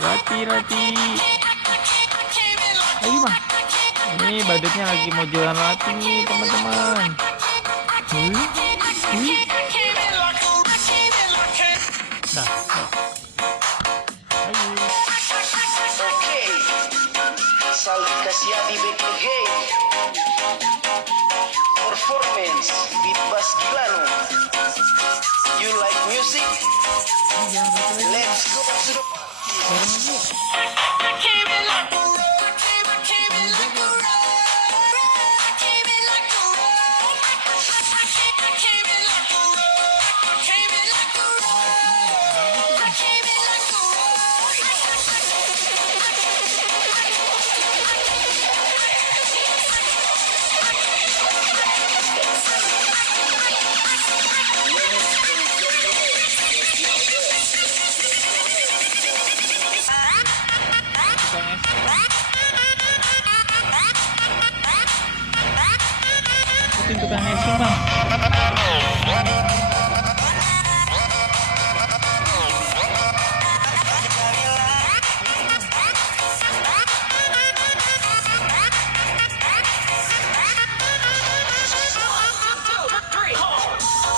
Roti. Ayo bang. Ini badutnya lagi mau jualan roti nih teman-teman. Dah. Ayo. Okay, salve Cassiati back again. Performance with Baskilano. You like music? Let's go to the tukang es bang.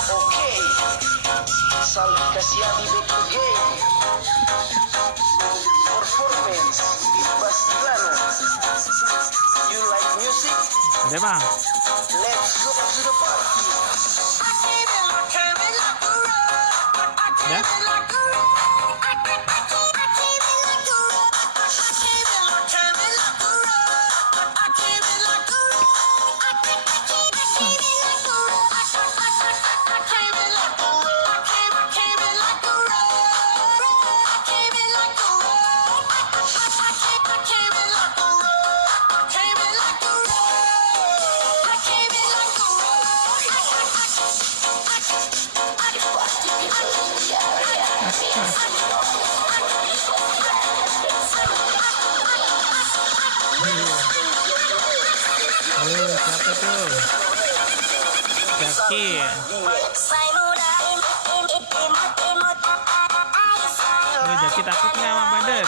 Okay, salve Cassiati back again. Performance with Baskilano. You like music? Udah bang. Let's go to the party. Ya. Siapa tuh? Jaki. Jaki takut nggak sama badut?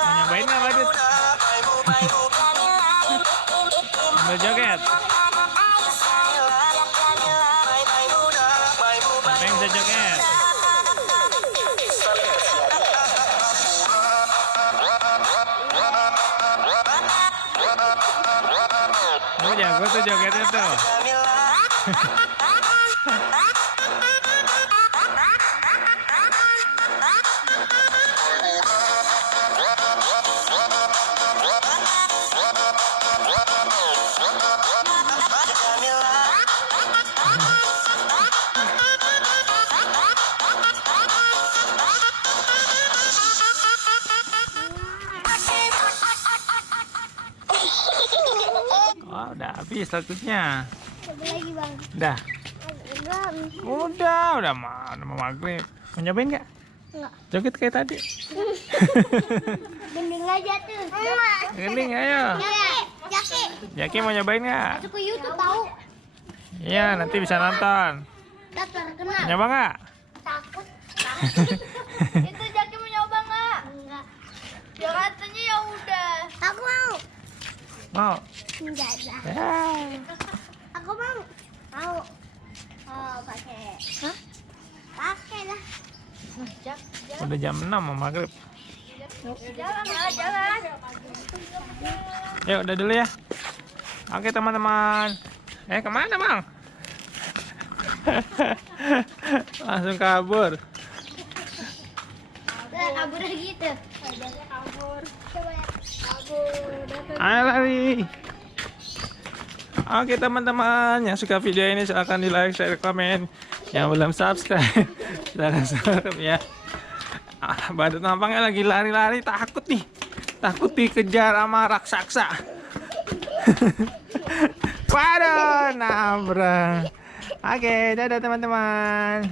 Mau nyobain nggak badut? Mau joget? Siapa yang bisa joget? Oh jago tuh jogetnya tuh. Oh, udah habis lagunya. Coba lagi bang. Udah. Udah. Udah mau maghrib. Mau nyobain nggak? Enggak. Joget kayak tadi. Gending aja tuh. Gending, ayo. Jaki. Jaki mau nyobain nggak? Masuk ke YouTube tahu. Iya, nanti bisa nonton. Kita terkenal. Nyoba nggak? Takut. Itu Jaki mau nyoba nggak? Enggak. Ya katanya ya udah. Aku mau. Mau? Enggak ada. Ya. Aku mau. Mau. Oh pakai. Hah? Pakai lah. Udah jam 6 mau maghrib. Jalan. Ya udah dulu ya. Oke teman-teman. Kemana bang? Langsung kabur. Kabur lagi tuh. Kabur. Coba ya. Kabur. Ayo lari. Oke teman-teman, yang suka video ini silahkan di like, share, komen. Yang belum subscribe silahkan subscribe ya. Badut nampaknya lagi lari-lari, takut nih. Takut dikejar sama raksasa. Waduh, nabrak. Oke, dadah teman-teman.